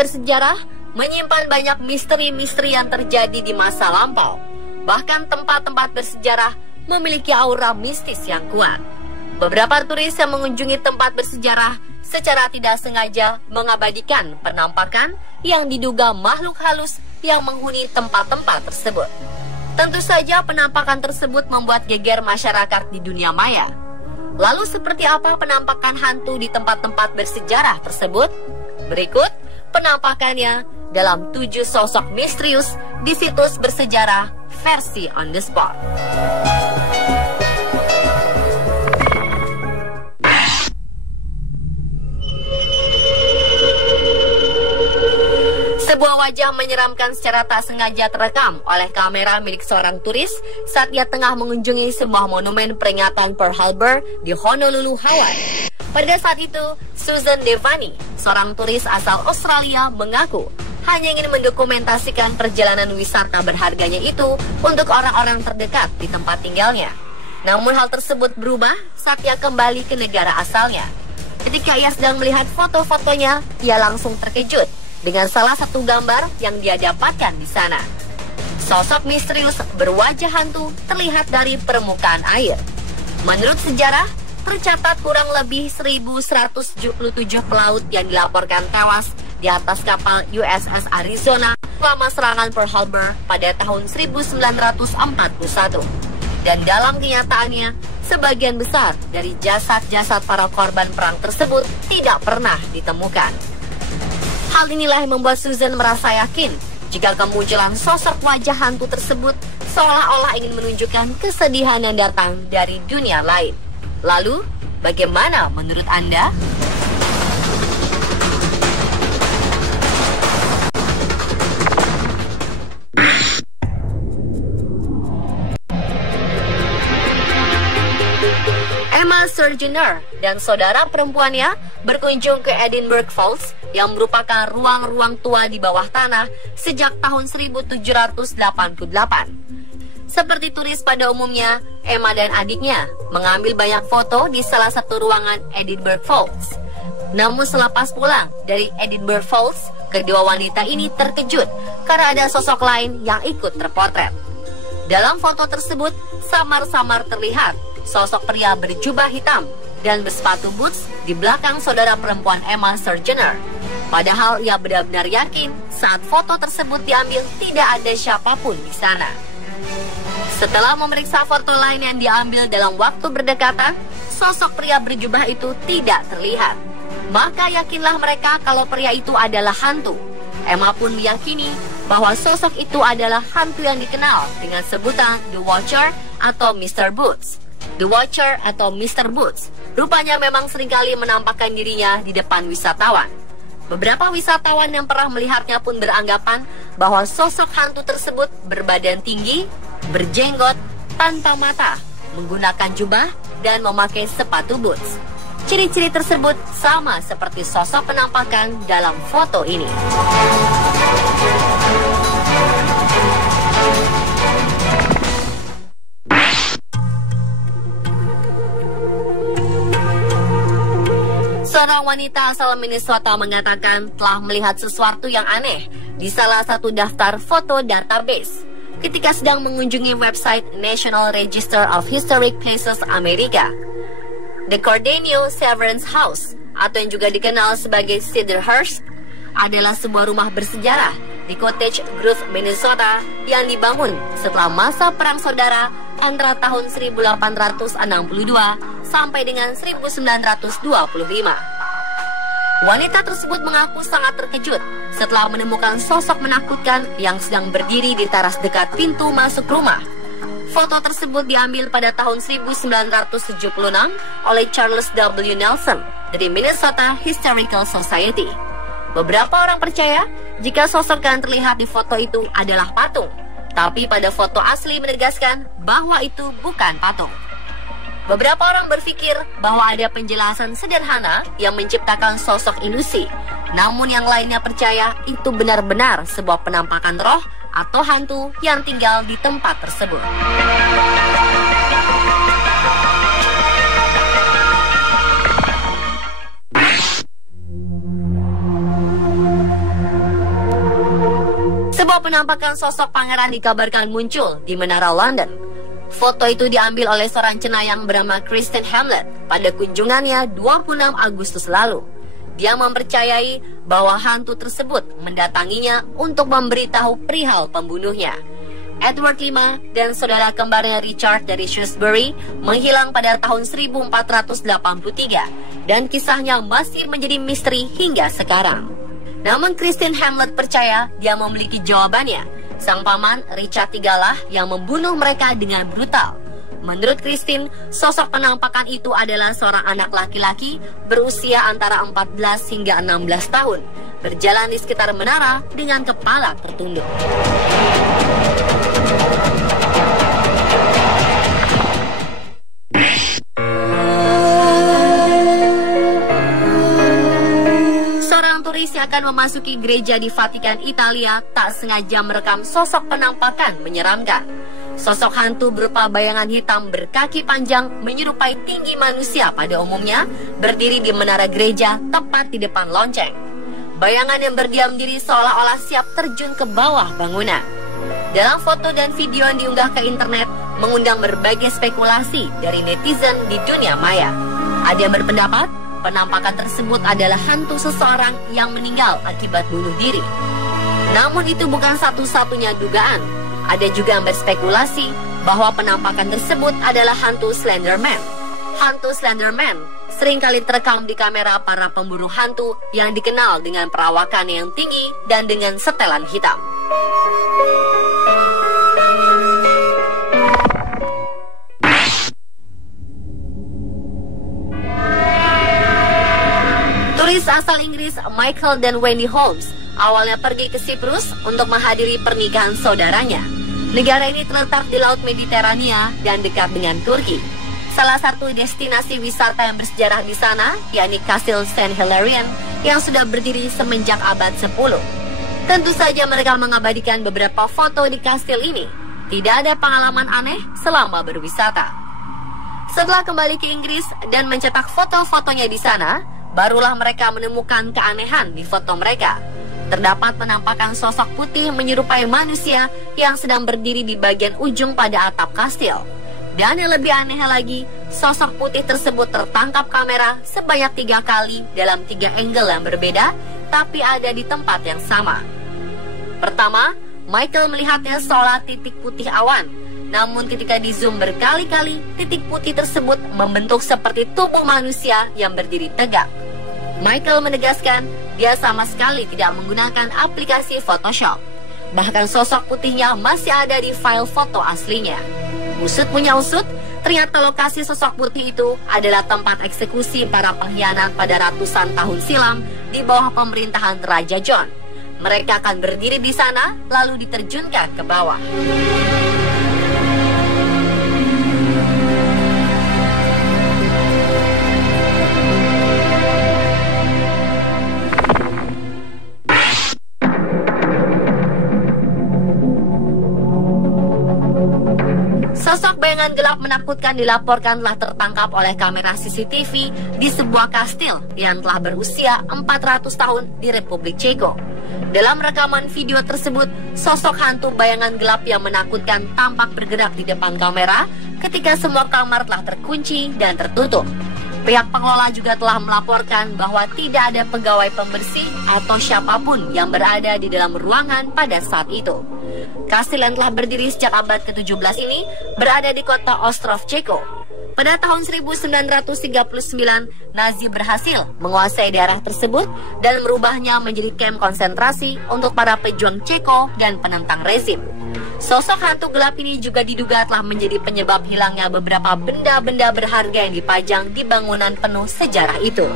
bersejarah menyimpan banyak misteri-misteri yang terjadi di masa lampau. Bahkan tempat-tempat bersejarah memiliki aura mistis yang kuat. Beberapa turis yang mengunjungi tempat bersejarah secara tidak sengaja mengabadikan penampakan yang diduga makhluk halus yang menghuni tempat-tempat tersebut. Tentu saja penampakan tersebut membuat geger masyarakat di dunia maya. Lalu seperti apa penampakan hantu di tempat-tempat bersejarah tersebut? Berikut penampakannya dalam 7 sosok misterius di situs bersejarah versi on the spot. Sebuah wajah menyeramkan secara tak sengaja terekam oleh kamera milik seorang turis saat ia tengah mengunjungi sebuah monumen peringatan Pearl Harbor di Honolulu, Hawaii. Pada saat itu, Susan Devani, seorang turis asal Australia, mengaku hanya ingin mendokumentasikan perjalanan wisata berharganya itu untuk orang-orang terdekat di tempat tinggalnya. Namun hal tersebut berubah saat ia kembali ke negara asalnya. Ketika ia sedang melihat foto-fotonya, ia langsung terkejut dengan salah satu gambar yang dia dapatkan di sana. Sosok misterius berwajah hantu terlihat dari permukaan air. Menurut sejarah, tercatat kurang lebih 1.177 pelaut yang dilaporkan tewas di atas kapal USS Arizona selama serangan Pearl Harbor pada tahun 1941. Dan dalam kenyataannya, sebagian besar dari jasad-jasad para korban perang tersebut tidak pernah ditemukan. Hal inilah yang membuat Susan merasa yakin jika kemunculan sosok wajah hantu tersebut seolah-olah ingin menunjukkan kesedihan yang datang dari dunia lain. Lalu, bagaimana menurut Anda? Emma Surgener dan saudara perempuannya berkunjung ke Edinburgh Falls yang merupakan ruang-ruang tua di bawah tanah sejak tahun 1788. Seperti turis pada umumnya, Emma dan adiknya mengambil banyak foto di salah satu ruangan Edinburgh Falls. Namun selepas pulang dari Edinburgh Falls, kedua wanita ini terkejut karena ada sosok lain yang ikut terpotret. Dalam foto tersebut, samar-samar terlihat sosok pria berjubah hitam dan bersepatu boots di belakang saudara perempuan Emma Surgener. Padahal ia benar-benar yakin saat foto tersebut diambil tidak ada siapapun di sana. Setelah memeriksa foto lain yang diambil dalam waktu berdekatan, sosok pria berjubah itu tidak terlihat. Maka yakinlah mereka kalau pria itu adalah hantu. Emma pun meyakini bahwa sosok itu adalah hantu yang dikenal dengan sebutan The Watcher atau Mr. Boots. The Watcher atau Mr. Boots rupanya memang seringkali menampakkan dirinya di depan wisatawan. Beberapa wisatawan yang pernah melihatnya pun beranggapan bahwa sosok hantu tersebut berbadan tinggi, berjenggot, tanpa mata, menggunakan jubah, dan memakai sepatu boots. Ciri-ciri tersebut sama seperti sosok penampakan dalam foto ini. Seorang wanita asal Minnesota mengatakan telah melihat sesuatu yang aneh di salah satu daftar foto database ketika sedang mengunjungi website National Register of Historic Places Amerika. The Cordenio Severance House, atau yang juga dikenal sebagai Cedarhurst, adalah sebuah rumah bersejarah di Cottage Grove, Minnesota yang dibangun setelah masa Perang Saudara antara tahun 1862 sampai dengan 1925. Wanita tersebut mengaku sangat terkejut setelah menemukan sosok menakutkan yang sedang berdiri di teras dekat pintu masuk rumah. Foto tersebut diambil pada tahun 1976 oleh Charles W. Nelson dari Minnesota Historical Society. Beberapa orang percaya jika sosok yang terlihat di foto itu adalah patung, tapi pada foto asli menegaskan bahwa itu bukan patung. Beberapa orang berpikir bahwa ada penjelasan sederhana yang menciptakan sosok ilusi, namun yang lainnya percaya itu benar-benar sebuah penampakan roh atau hantu yang tinggal di tempat tersebut. penampakan sosok pangeran dikabarkan muncul di Menara London. Foto itu diambil oleh seorang cenayang bernama Christian Hamlet pada kunjungannya 26 Agustus lalu. Dia mempercayai bahwa hantu tersebut mendatanginya untuk memberitahu perihal pembunuhnya. Edward V dan saudara kembarnya Richard dari Shrewsbury menghilang pada tahun 1483 dan kisahnya masih menjadi misteri hingga sekarang. Namun Christian Hamlet percaya dia memiliki jawabannya. Sang paman Richard III lah yang membunuh mereka dengan brutal. Menurut Christine, sosok penampakan itu adalah seorang anak laki-laki berusia antara 14 hingga 16 tahun, berjalan di sekitar menara dengan kepala tertunduk. Seorang turis yang akan memasuki gereja di Vatikan, Italia, tak sengaja merekam sosok penampakan menyeramkan. Sosok hantu berupa bayangan hitam berkaki panjang menyerupai tinggi manusia pada umumnya, berdiri di menara gereja tepat di depan lonceng. Bayangan yang berdiam diri seolah-olah siap terjun ke bawah bangunan. Dalam foto dan video yang diunggah ke internet, mengundang berbagai spekulasi dari netizen di dunia maya. Ada yang berpendapat, penampakan tersebut adalah hantu seseorang yang meninggal akibat bunuh diri. Namun itu bukan satu-satunya dugaan. Ada juga yang berspekulasi bahwa penampakan tersebut adalah hantu Slenderman. Hantu Slenderman seringkali terekam di kamera para pemburu hantu yang dikenal dengan perawakan yang tinggi dan dengan setelan hitam. Turis asal Inggris Michael dan Wendy Holmes awalnya pergi ke Siprus untuk menghadiri pernikahan saudaranya. Negara ini terletak di Laut Mediterania dan dekat dengan Turki. Salah satu destinasi wisata yang bersejarah di sana, yakni Kastil St. Hilarion, yang sudah berdiri semenjak abad 10. Tentu saja mereka mengabadikan beberapa foto di kastil ini. Tidak ada pengalaman aneh selama berwisata. Setelah kembali ke Inggris dan mencetak foto-fotonya di sana, barulah mereka menemukan keanehan di foto mereka. Terdapat penampakan sosok putih menyerupai manusia yang sedang berdiri di bagian ujung pada atap kastil. Dan yang lebih aneh lagi, sosok putih tersebut tertangkap kamera sebanyak 3 kali dalam 3 angle yang berbeda, tapi ada di tempat yang sama. Pertama, Michael melihatnya seolah titik putih awan. Namun ketika di zoom berkali-kali, titik putih tersebut membentuk seperti tubuh manusia yang berdiri tegak. Michael menegaskan dia sama sekali tidak menggunakan aplikasi Photoshop. Bahkan sosok putihnya masih ada di file foto aslinya. Usut punya usut, ternyata lokasi sosok putih itu adalah tempat eksekusi para pengkhianat pada ratusan tahun silam di bawah pemerintahan Raja John. Mereka akan berdiri di sana lalu diterjunkan ke bawah. Sosok bayangan gelap menakutkan dilaporkan telah tertangkap oleh kamera CCTV di sebuah kastil yang telah berusia 400 tahun di Republik Ceko. Dalam rekaman video tersebut, sosok hantu bayangan gelap yang menakutkan tampak bergerak di depan kamera ketika semua kamar telah terkunci dan tertutup. Pihak pengelola juga telah melaporkan bahwa tidak ada pegawai pembersih atau siapapun yang berada di dalam ruangan pada saat itu. Kastil yang telah berdiri sejak abad ke-17 ini berada di kota Ostrov, Ceko. Pada tahun 1939, Nazi berhasil menguasai daerah tersebut dan merubahnya menjadi kamp konsentrasi untuk para pejuang Ceko dan penentang rezim. Sosok hantu gelap ini juga diduga telah menjadi penyebab hilangnya beberapa benda-benda berharga yang dipajang di bangunan penuh sejarah itu.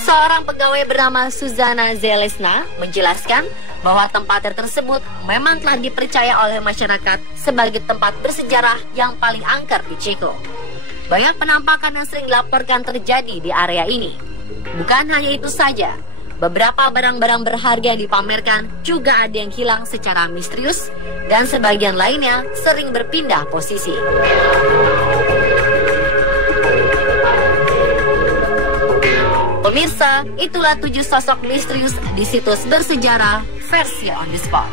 Seorang pegawai bernama Zuzana Zelesna menjelaskan bahwa tempat tersebut memang telah dipercaya oleh masyarakat sebagai tempat bersejarah yang paling angker di Ceko. Banyak penampakan yang sering dilaporkan terjadi di area ini. Bukan hanya itu saja, beberapa barang-barang berharga yang dipamerkan juga ada yang hilang secara misterius dan sebagian lainnya sering berpindah posisi. Pemirsa, itulah 7 sosok misterius di situs bersejarah versi On The Spot.